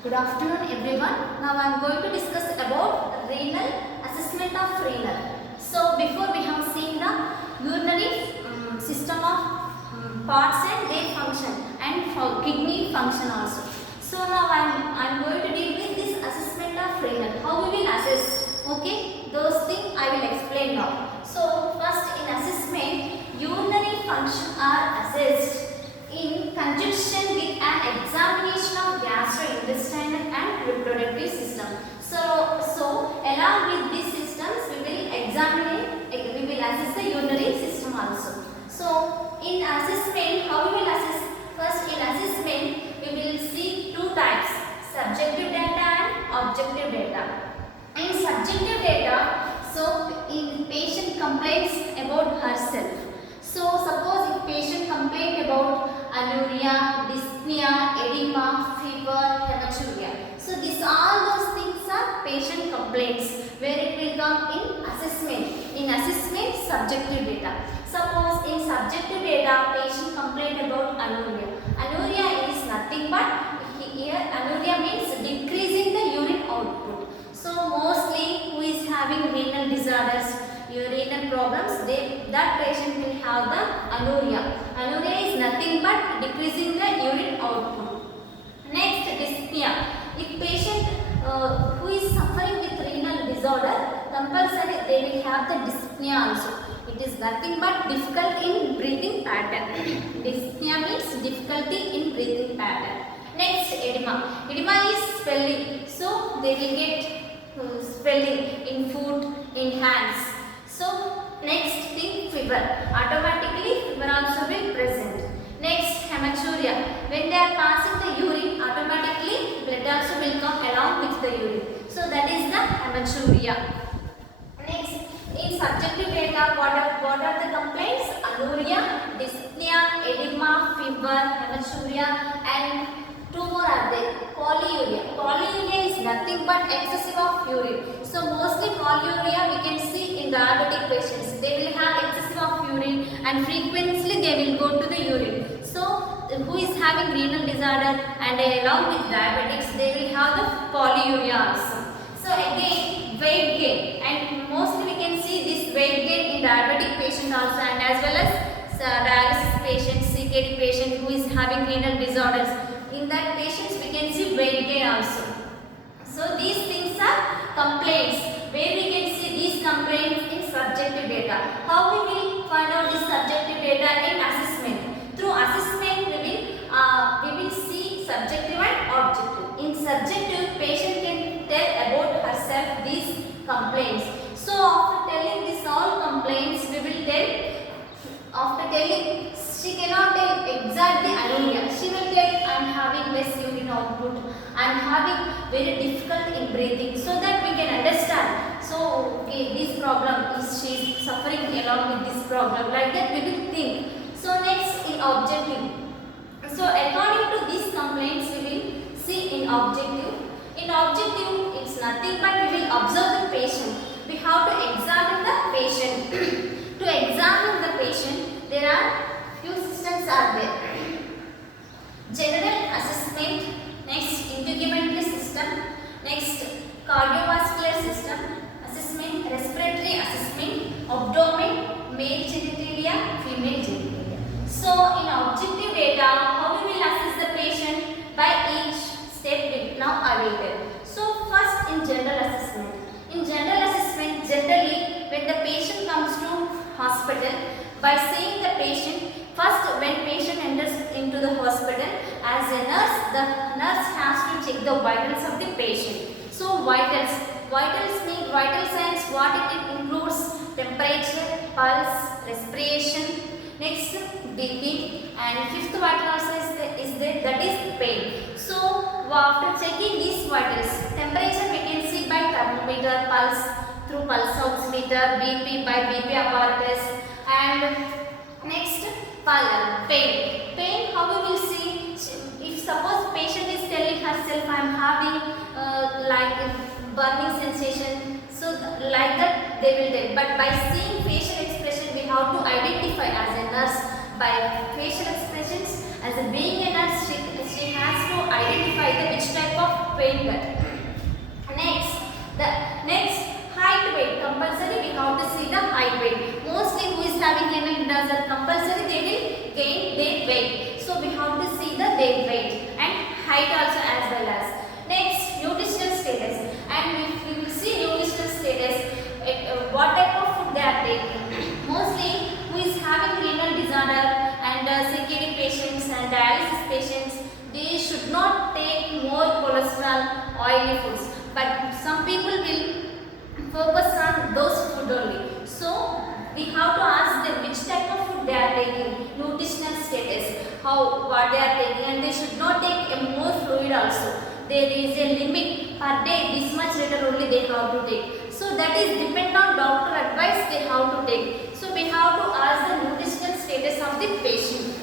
Good afternoon everyone. Now I am going to discuss about renal assessment of renal. So before we have seen the urinary system of parts and their function and for kidney function also. So now I am going to deal with this assessment of renal. How we will assess? Okay, those things I will explain now. So first in assessment, urinary function are assessed in conjunction with an examination of gastrointestinal and reproductive system. So along with these systems, we will assess the urinary system also. So in assessment, how we will assess? First in assessment, we will see two types: subjective data and objective data. In subjective data, so in patient complains about herself. So suppose if patient complained about anuria, dyspnea, edema, fever, hematuria. So these all those things are patient complaints where it will come in assessment. In assessment, subjective data. Suppose in subjective data, patient complained about anuria. Anuria is nothing but here anuria means decreasing the urine output. So mostly who is having renal disorders, renal problems, that patient will have the anuria. Anuria is nothing but decreasing the urine output. Next, dyspnea. If patient who is suffering with renal disorder, compulsory they will have the dyspnea also. It is nothing but difficult in breathing pattern. Dyspnea means difficulty in breathing pattern. Next, edema. Edema is swelling. So they will get swelling in foot, in hands. So next thing, fever. Automatically fever also will present. Next, hematuria. When they are passing the urine, automatically blood also will come along with the urine. So that is the hematuria. Next, in subjective data, what are the complaints? Anuria, dyspnea, edema, fever, hematuria, and two more are there. Polyuria. Polyuria is nothing but excessive of urine. So mostly polyuria we can see in diabetic patients. They will have excessive of urine and frequently they will go to the urine. So who is having renal disorder and along with diabetics, they will have the polyuria also. So again, weight gain, and mostly we can see this weight gain in diabetic patient also, and as well as dialysis patient, CKD patient who is having renal disorders. In that patients we can see weight gain also. So these things are complaints where we can see these complaints in subjective data. How we will find out this subjective data in assessment? Through assessment we will see subjective and objective. In subjective, patient can tell about herself these complaints. So after telling these all complaints, we will tell. After telling, she cannot tell exactly anemia. She will tell, I am having less urine output, I am having very difficult in breathing, so that we can understand. So, okay, this problem is she is suffering along with this problem. Like that we will think. So next in objective. So according to these complaints, we will see in objective. In objective, it's nothing but we will observe the patient. We have to examine the patient. To examine the patient, there are few systems are there. General assessment, next integumentary system, next cardiovascular system assessment, respiratory assessment, abdomen, male genitalia, female genitalia. So in objective data, how we will assess the patient? By each step we now awaited. So first in general assessment. In general assessment, generally when the patient comes to hospital, by seeing the patient, first when patient enters into the hospital, as a nurse, the nurse has to check the vitals of the patient. So vitals mean vital signs, what it includes: temperature, pulse, respiration, next BP, and fifth vital sign is there, that is pain. So after checking these vitals, temperature we can see by thermometer, pulse through pulse oximeter, BP by BP apparatus, and next pain. Pain, how we will see? If suppose patient is telling herself, I am having like burning sensation, so like that they will tell. But by seeing facial expression, we have to identify as a nurse by facial expressions. As a being a nurse, she has to identify the which type of gain their weight. So we have to see their weight and height also as well as. Next, nutritional status, and we will see nutritional status. What type of food they are taking. Mostly, who is having renal disorder and CKD patients and dialysis patients, they should not take more cholesterol, oily foods. But some people will focus on those food only. So we have to ask them which type of food they are taking, nutritional status, what they are taking, and they should not take a more fluid also. There is a limit per day, this much liter only they have to take. So that is depend on doctor advice they have to take. So we have to ask the nutritional status of the patient.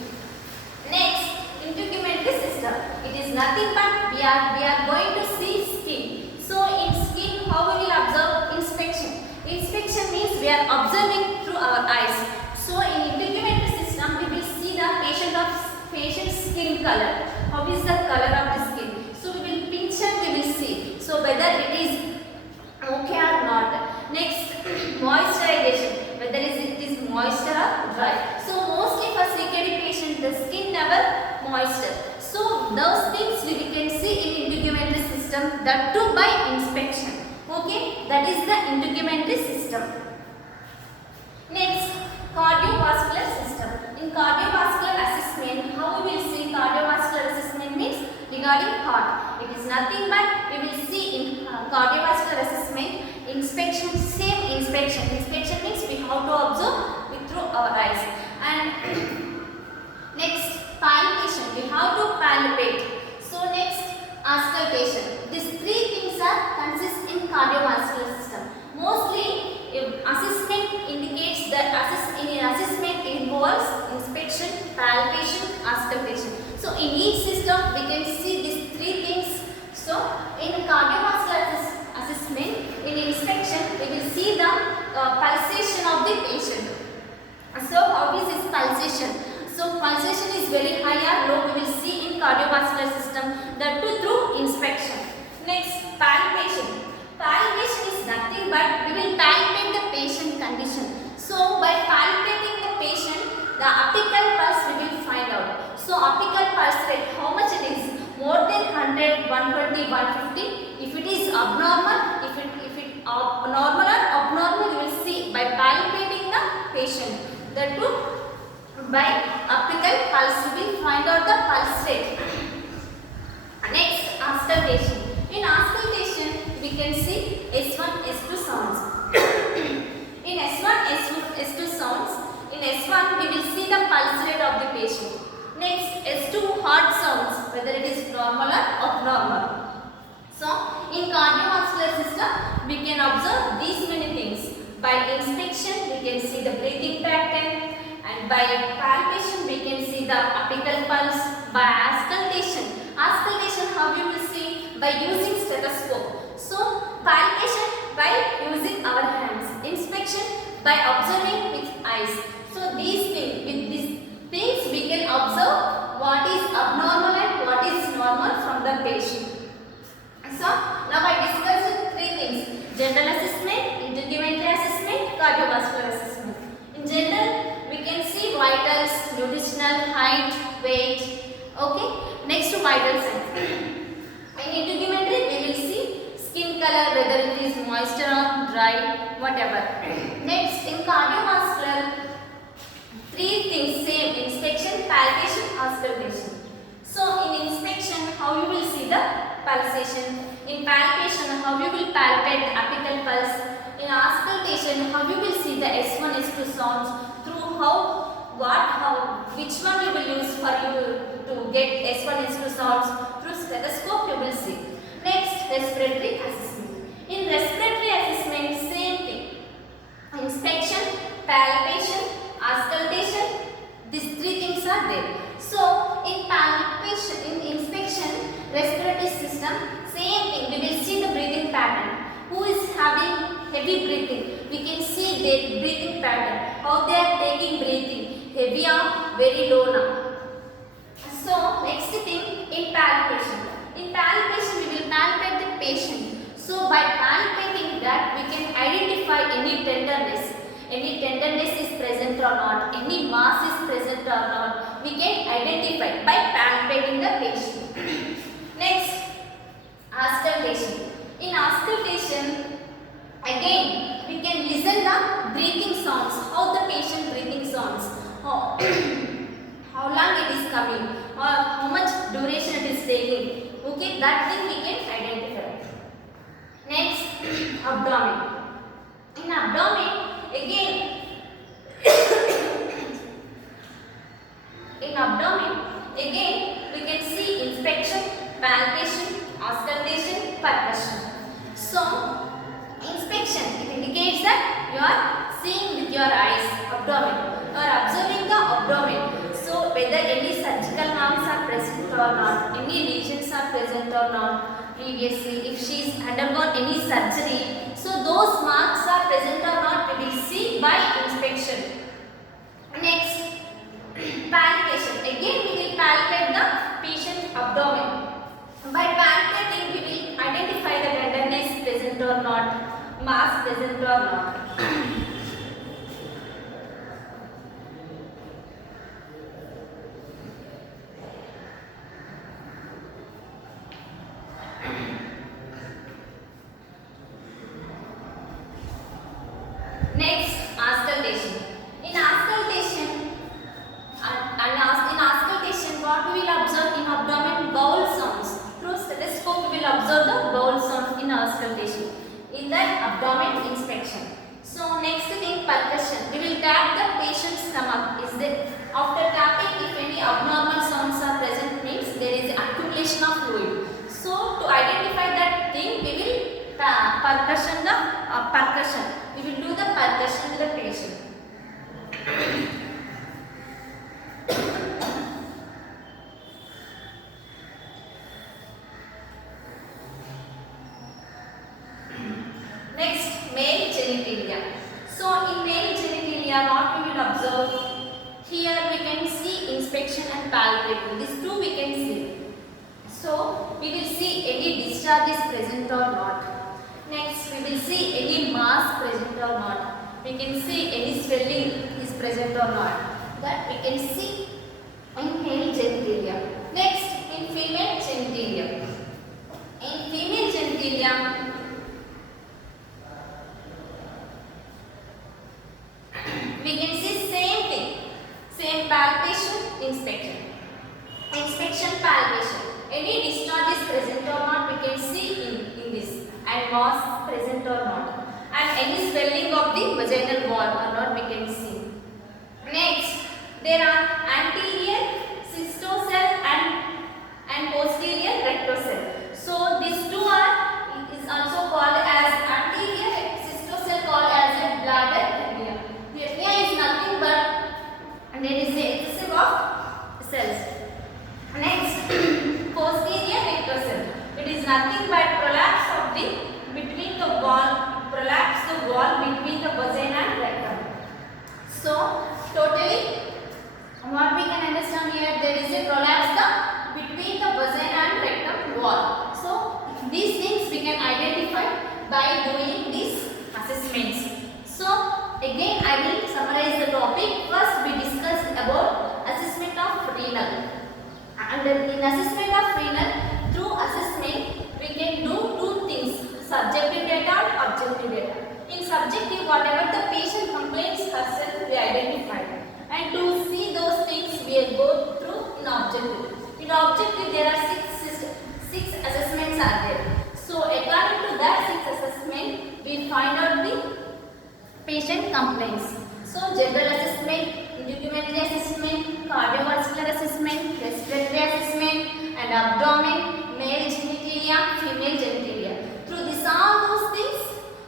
Next, integumentary system. It is nothing but we are going to see skin. So in skin, how we will observe inspection? Inspection means we are observing through our eyes. So in integumentary system, we will see the patient's skin color. How is the color of the skin? So we will pinch and we will see. So whether it is okay or not. Next, moisturization. Whether it is moisture or dry. So mostly for CKD patient, the skin never moisture. So those things we can see in integumentary system, that too by inspection. Okay, that is the integumentary system. Next, cardiovascular system. In cardiovascular assessment, how we will see cardiovascular assessment means regarding heart. It is nothing but we will see in cardiovascular assessment inspection, same inspection. Inspection means we have to observe with through our eyes. And next, palpation. We have to palpate. So next, auscultation. These three things are consist in cardiovascular system. Mostly, assessment indicates that assessment involves inspection, palpation, auscultation. So in each system, we can see these three things. So in cardiovascular assessment, in inspection, we will see the pulsation of the patient. So how is this pulsation? So pulsation is very high or low, we will see in cardiovascular system, that too through inspection. Next, palpation. Palpation is nothing but we will palpate the patient condition. So by palpating the patient, the apical pulse we will find out. So apical pulse rate, how much it is? More than 100, 120, 150. If it is abnormal, if it normal or abnormal, we will see by palpating the patient. That too by apical pulse we will find out the pulse rate. Next, auscultation. In auscultation, we can see S1, S2 sounds. In S1, S2 sounds, in S1 we will see the pulse rate of the patient. Next, S2 heart sounds, whether it is normal or abnormal. So, in cardiovascular system, we can observe these many things. By inspection, we can see the breathing pattern, and by palpation, we can see the apical pulse. By auscultation, how you will see? By using stethoscope. So, palpation by using our hands. Inspection by observing with eyes. So, these things, with these things we can observe what is abnormal and what is normal from the patient. So, now I discussed three things: general assessment, integumentary assessment, cardiovascular assessment. In general, we can see vitals, nutritional, height, weight. Okay. Next to vital signs. In integumentary, we will see skin color, whether it is moisture or dry, whatever. Next, in cardiovascular, three things same: inspection, palpation, auscultation. So, in inspection, how you will see the pulsation. In palpation, how you will palpate the apical pulse. In auscultation, how you will see the S1, S2 sounds through which one you will use for you to get S1, S2 sounds through stethoscope you will see. Next, respiratory assessment. In respiratory assessment, same thing. Inspection, palpation, auscultation, these three things are there. So, in palpation, in inspection, respiratory system, same thing. We will see the breathing pattern. Who is having heavy breathing? We can see their breathing pattern. How they are taking breathing. Heavy or very low now. So, next thing, in palpation. In palpation, we will palpate the patient. So, by palpating that, we can identify any tenderness. Any tenderness is present or not. Any mass is present or not. we can identify by palpating the patient. Next, auscultation. In auscultation, again we can listen the breathing sounds, how the patient breathing sounds, how long it is coming, or how much duration it is taking. Okay, that thing we can identify. Next, abdomen. In abdomen, again, we can see inspection, palpation, auscultation, percussion. So, inspection, it indicates that you are seeing with your eyes abdomen. You are observing the abdomen. So, whether any surgical marks are present or not, any lesions are present or not previously, if she is undergone any surgery, so those marks are present or not, we will see by inspection. Next, palpation. Again, we will palpate the patient's abdomen. By palpating, we will identify the tenderness present or not, mass present or not. Next, auscultation. In auscultation, what we will observe in abdomen? Bowel sounds. Through stethoscope, we will observe the bowel sounds in auscultation. In that abdomen inspection. So next thing, percussion. We will tap the patient's stomach. After tapping, if any abnormal sounds are present, means there is accumulation of fluid. So to identify that thing, we will percussion. We will do the percussion to the patient. Next, male genitalia. So in male genitalia, what we will observe? Here we can see inspection and palpating. These two we can see. So we will see any discharge is present or not. Next, we will see any mass present or not. We can see any swelling is present or not. That we can see in male genitalia. Next, in female genitalia. In female genitalia, we can see same thing. Same palpation, inspection. Inspection, palpation. Any discharge is present or not, we can see in this. And mass present or not. And any swelling of the vaginal wall or not, we can see. Next, there are anterior cystocele and posterior rectocele. So these two is also called as anterior cystocele, called as a bladder hernia. The hernia is nothing but there is a excessive of cells. Next, posterior rectocele. It is nothing but prolapse of the between the wall between the vagina and rectum. So totally, what we can understand here, there is a prolapse between the vagina and rectum wall. So these things we can identify by doing these assessments. So again, I will summarize the topic. First, we discussed about assessment of renal. And in assessment of renal, through assessment, we can do two things: subjective data and objective data. In subjective, whatever the patient complains herself, we identify. And to see those things, we go through in objective. In objective, there are six assessments are there. So according to that 6 assessment, we find out the patient complaints. So general assessment, documentary assessment, cardiovascular assessment, respiratory assessment, and abdomen, male genitalia, female genitalia. Through all those things,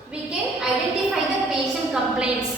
we can identify the patient complaints.